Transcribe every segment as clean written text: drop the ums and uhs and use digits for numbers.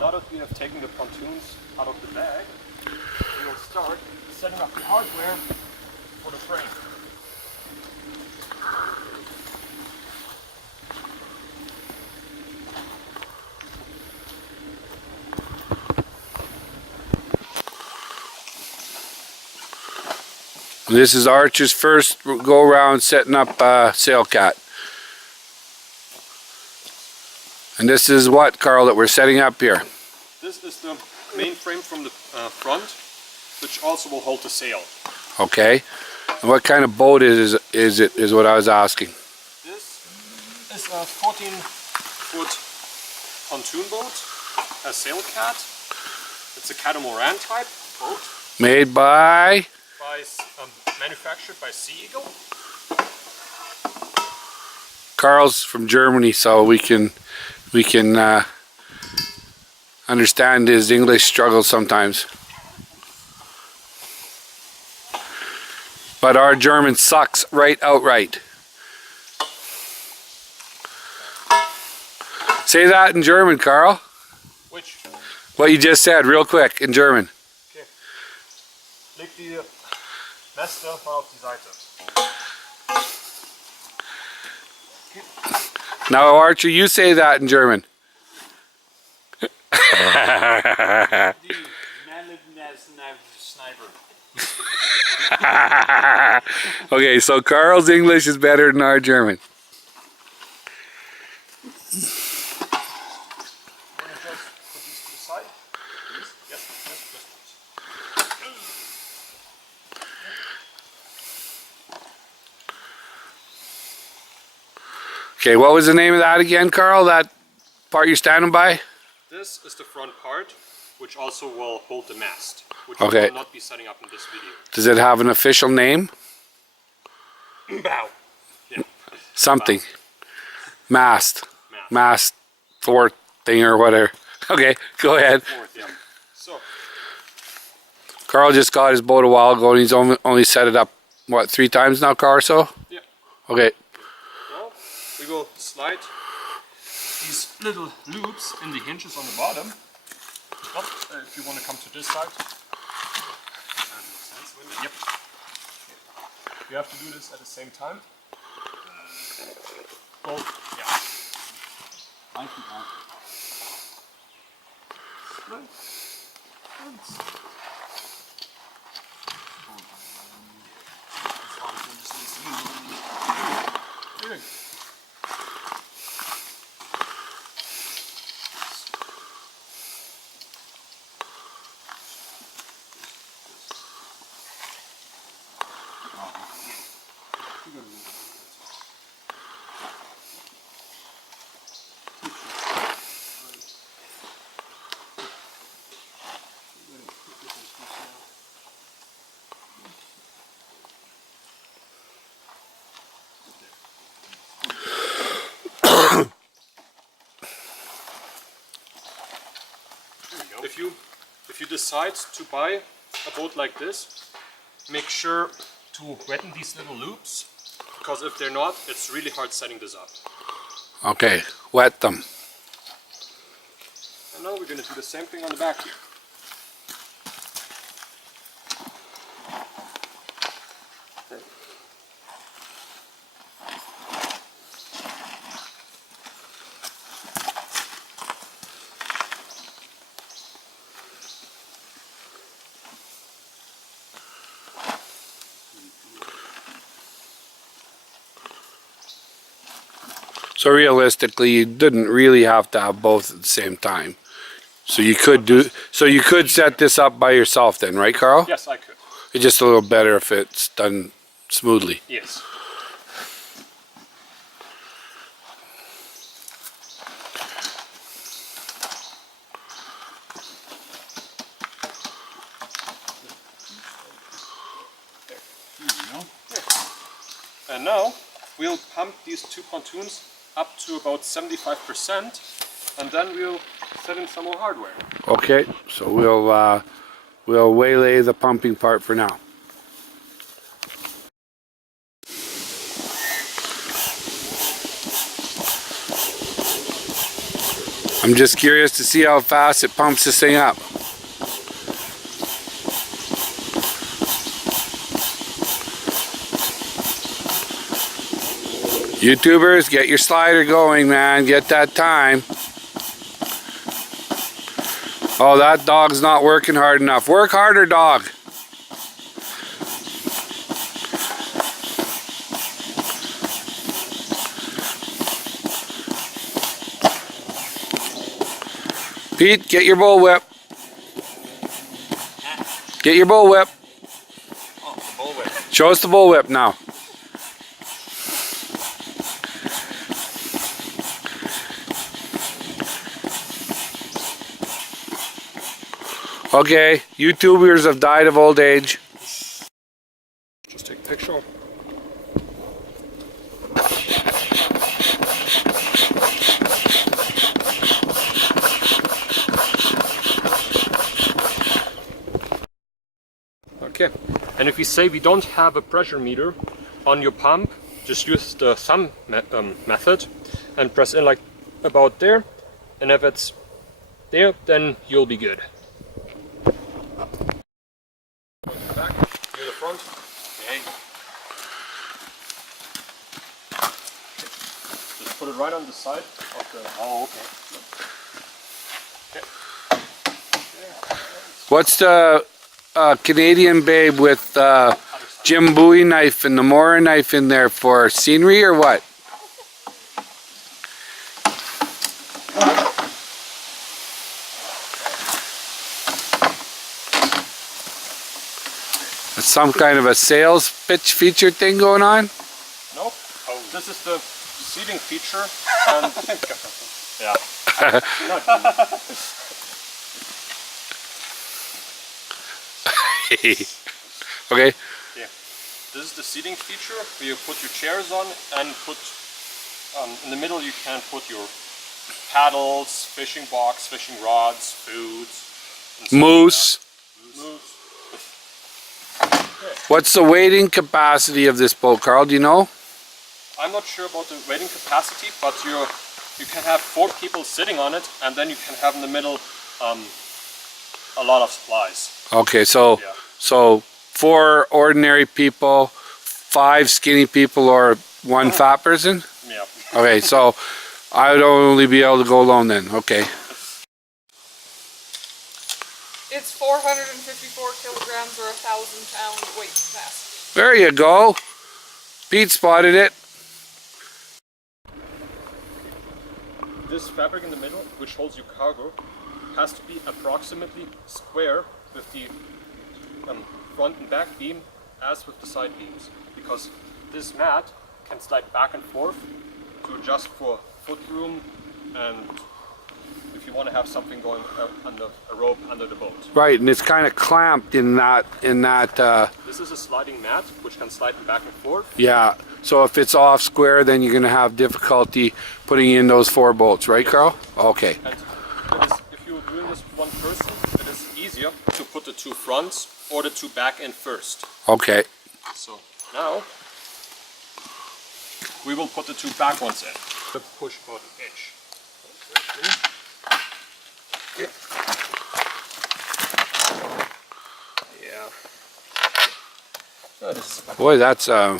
Now that we have taken the pontoons out of the bag, we will start setting up the hardware for the frame. This is Archer's first go around setting up Sailcat. And this is what, Carl, that we're setting up here? This is the main frame from the front, which also will hold the sail. Okay. And what kind of boat is it, is what I was asking. This is a 14-foot pontoon boat, a Sailcat. It's a catamaran type boat. Made by? Manufactured by Sea Eagle. Carl's from Germany, so we can understand his English struggles sometimes. But our German sucks right outright. Say that in German, Carl. Which? What you just said, real quick, in German. Okay. Leg die Weste mal auf die Seite. Now, Archer, you say that in German. Okay, so Carl's English is better than our German. Okay, what was the name of that again, Carl? That part you're standing by? This is the front part, which also will hold the mast, which Okay. we will not be setting up in this video. Does it have an official name? Bow. Yeah. Something. Bow. Mast. Mast. Mast thwart thing or whatever. Okay, go ahead. Fourth, yeah. So, Carl just got his boat a while ago and he's only set it up, what, 3 times now, Carl, or so? yeah. Okay. Well, we will slide these little loops in the hinges on the bottom. Well, if you want to come to this side. Yep. You have to do this at the same time. Both, yeah. If you decide to buy a boat like this, make sure to weten these little loops, because if they're not, it's really hard setting this up. Okay, wet them. And now we're going to do the same thing on the back here. So realistically, you didn't really have to have both at the same time. So you could set this up by yourself then, right, Carl? Yes, I could. It's just a little better if it's done smoothly. Yes. And now we'll pump these 2 pontoons up to about 75%, and then we'll set in some more hardware. Okay, so we'll waylay the pumping part for now. I'm just curious to see how fast it pumps this thing up. YouTubers, get your slider going, man. Get that time. Oh, that dog's not working hard enough. Work harder, dog. Pete, get your bullwhip. Get your bullwhip. Oh, the bullwhip. Show us the bullwhip now. Okay, YouTubers have died of old age. Just take a picture. Okay, and if we say we don't have a pressure meter on your pump, just use the thumb method and press in like about there, and if it's there, then you'll be good. Back, near the front. Okay. Just put it right on the side of the... Oh, okay. What's the Canadian babe with Jim Bowie knife and the Mora knife in there for? Scenery or what? Some kind of a sales pitch feature thing going on? Nope. Oh, this is the seating feature. And yeah. Okay. Yeah. This is the seating feature where you put your chairs on and put in the middle you can put your paddles, fishing box, fishing rods, foods. Moose. Moose. What's the weighting capacity of this boat, Carl? Do you know? I'm not sure about the weighting capacity, but you can have 4 people sitting on it, and then you can have in the middle a lot of supplies. Okay, so Yeah. so 4 ordinary people, 5 skinny people, or 1 fat person? Yeah. Okay, so I would only be able to go alone then. Okay. It's 454 kilograms or 1,000 pound weight capacity. There you go. Pete spotted it. This fabric in the middle, which holds your cargo, has to be approximately square with the front and back beam as with the side beams, because this mat can slide back and forth to adjust for foot room and if you want to have something going under a rope under the boat. Right, and it's kind of clamped in that This is a sliding mat which can slide back and forth. yeah. So if it's off square, then you're going to have difficulty putting in those 4 bolts, right, Carl? Okay. And if you're doing this with one person, it is easier to put the 2 fronts or the 2 back in first. Okay. So now we will put the 2 back ones in. The push button edge. Okay. Yeah. Oh, this is Boy, that's a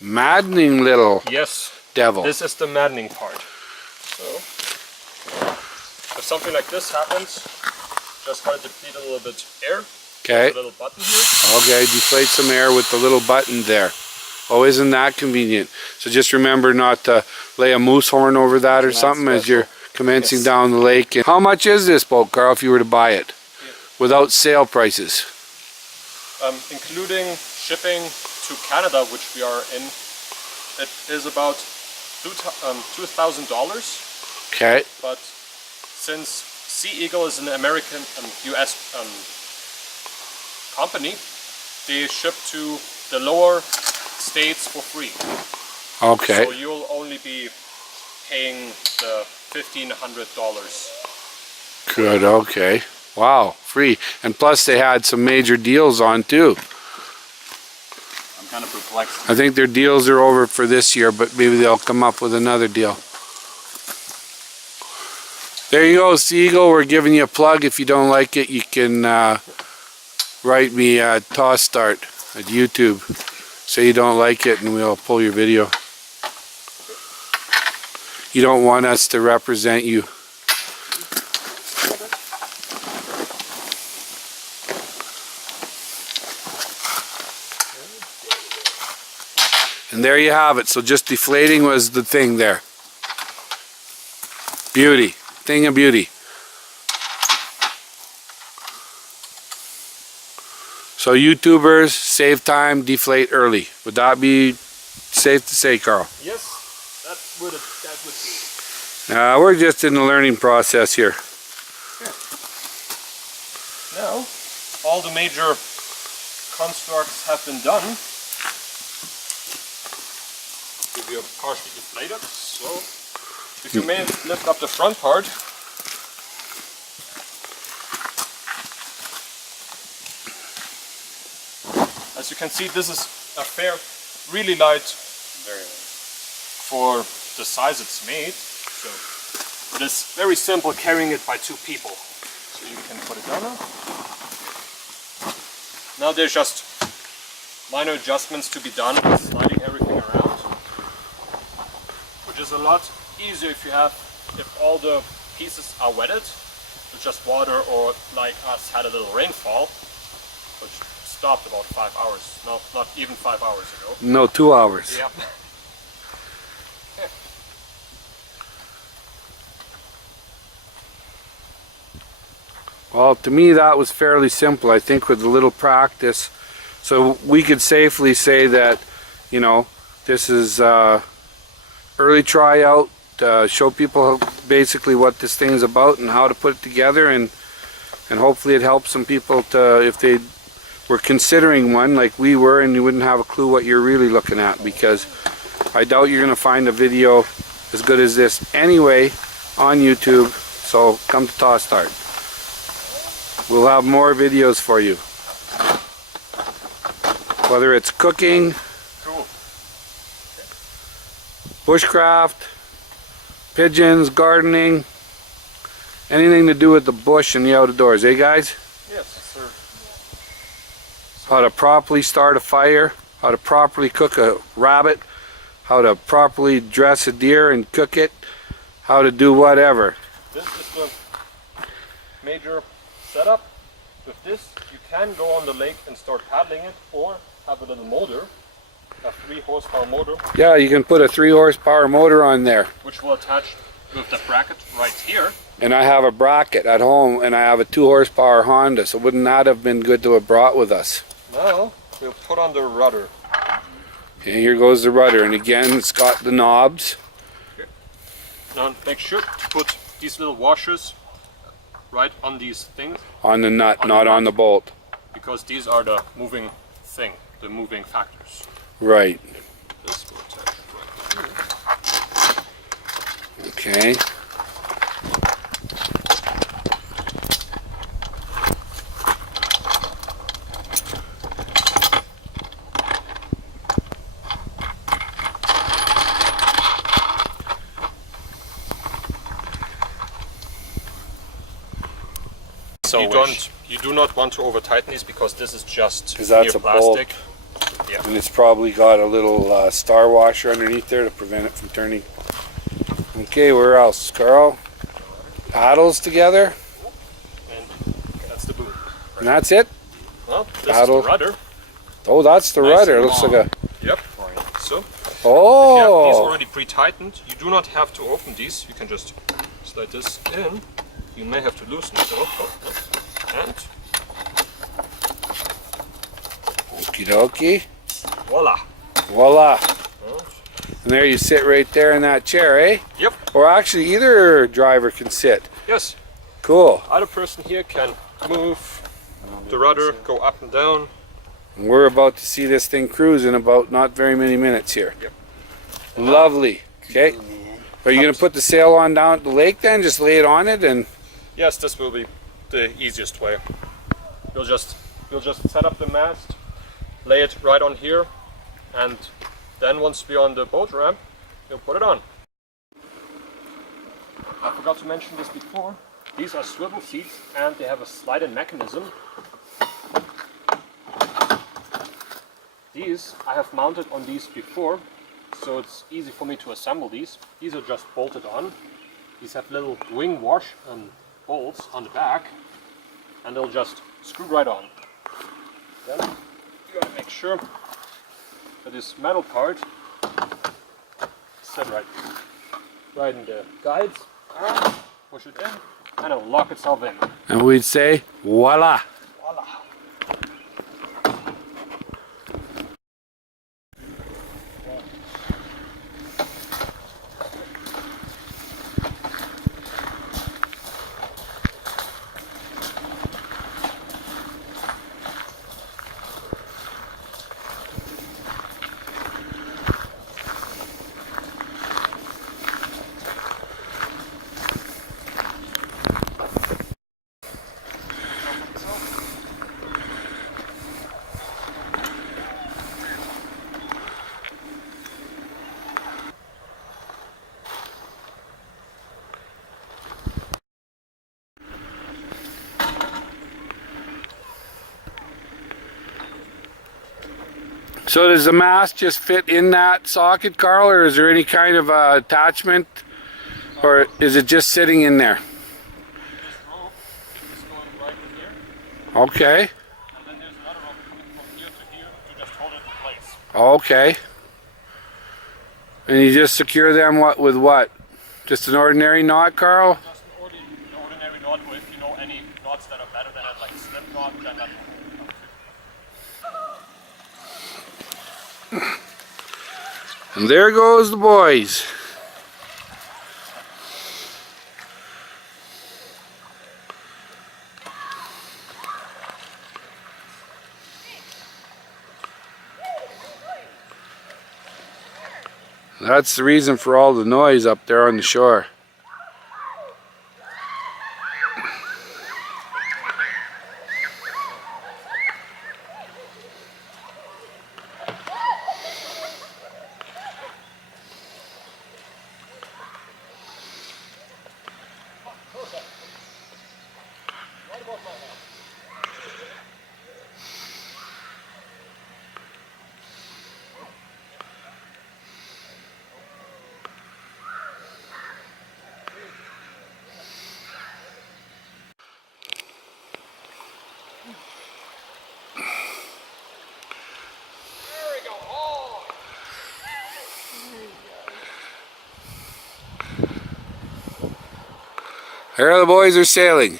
maddening little yes. devil. This is the maddening part. So if something like this happens, just kind of deplete a little bit air. Okay. There's a little button here. Okay, deflate some air with the little button there. Oh, isn't that convenient? So just remember not to lay a moose horn over that or something as you're commencing down the lake. And how much is this boat, Carl, if you were to buy it? Yeah. Without sale prices? Including shipping to Canada, which we are in, it is about $2,000. Okay. But since Sea Eagle is an American US company, they ship to the lower states for free. Okay. So you'll only be paying the $1,500. Good, okay. Wow, free. And plus they had some major deals on too. I'm kind of perplexed. I think their deals are over for this year, but maybe they'll come up with another deal. There you go, Seagull. We're giving you a plug. If you don't like it, you can write me at Tossdart at YouTube. Say you don't like it and we'll pull your video. You don't want us to represent you. And there you have it. So just deflating was the thing there. Beauty. Thing of beauty. So YouTubers, save time, deflate early. Would that be safe to say, Carl? Yes, that would be. We're just in the learning process here. Yeah. Now, all the major constructs have been done. We are partially deflated, so if you may lift up the front part. As you can see, this is a really light, very light, for the size it's made. So it is very simple carrying it by two people. So you can put it down now. Now there's just minor adjustments to be done, sliding everything around, which is a lot easier if all the pieces are wetted with just water, or like us had a little rainfall, which stopped about 5 hours, no, not even 5 hours ago. No, 2 hours. Yep. Well, to me that was fairly simple. I think with a little practice, so we could safely say that, you know, this is early tryout, show people basically what this thing is about and how to put it together, and hopefully it helps some people to, if they were considering one like we were and you wouldn't have a clue what you're really looking at, because I doubt you're going to find a video as good as this anyway on YouTube. So come to Tossdart. We'll have more videos for you, whether it's cooking, Cool. bushcraft, pigeons, gardening, anything to do with the bush and the outdoors, eh guys? Yes, sir. How to properly start a fire, how to properly cook a rabbit, how to properly dress a deer and cook it, how to do whatever. This is the major setup. With this, you can go on the lake and start paddling it, or have a little motor, a 3 horsepower motor, Yeah, you can put a 3 horsepower motor on there. which will attach with the bracket right here. And I have a bracket at home, and I have a 2 horsepower Honda, so wouldn't that have been good to have brought with us? Now we'll put on the rudder. Okay, here goes the rudder, and again it's got the knobs. Now make sure to put these little washers right on these things, On the nut, On not the on the nut. bolt. because these are the moving thing, the moving factors. Right. This will attach right here. Okay. So you do not want to over tighten these, because this is just 'Cause that's mere a bolt. plastic. Yeah. And it's probably got a little star washer underneath there to prevent it from turning. Okay, where else, Carl? Paddles together, And that's the boom. and that's it? Well, this Paddle. is the rudder. Oh, that's the Nice rudder. It and looks like long. a... Yep. So if you have these Oh! already pre-tightened, you do not have to open these. You can just slide this in. You may have to loosen it. And Okie dokie. voila. Voila. And there you sit right there in that chair, eh? Yep. Or actually, either driver can sit. Yes. Cool. Other person here can move the rudder, go up and down. And we're about to see this thing cruise in about not very many minutes here. Yep. Lovely. Okay. Are you going to put the sail on down at the lake then? Just lay it on it and... Yes, this will be the easiest way. You'll just set up the mast, lay it right on here, and then once we're on the boat ramp, you'll put it on. I forgot to mention this before. These are swivel seats and they have a slide-in mechanism. These I have mounted on these before, so it's easy for me to assemble these. These are just bolted on. These have little wing wash and bolts on the back, and they'll just screw right on. Then you gotta make sure that this metal part is set right in the guides. And push it in, and it'll lock itself in. And we'd say, voila. Voila. So does the mast just fit in that socket, Carl, or is there any kind of attachment, or is it just sitting in there? This rope is going right in here, Okay, and then there's another rope coming from here to here to just hold it in place. okay. And you just secure them with what? Just an ordinary knot, Carl? Just an ordinary knot, or if you know any knots that are better than that, like slip knot, then that will fit. And there goes the boys. That's the reason for all the noise up there on the shore. There the boys are sailing.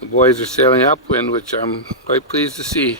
The boys are sailing upwind, which I'm quite pleased to see.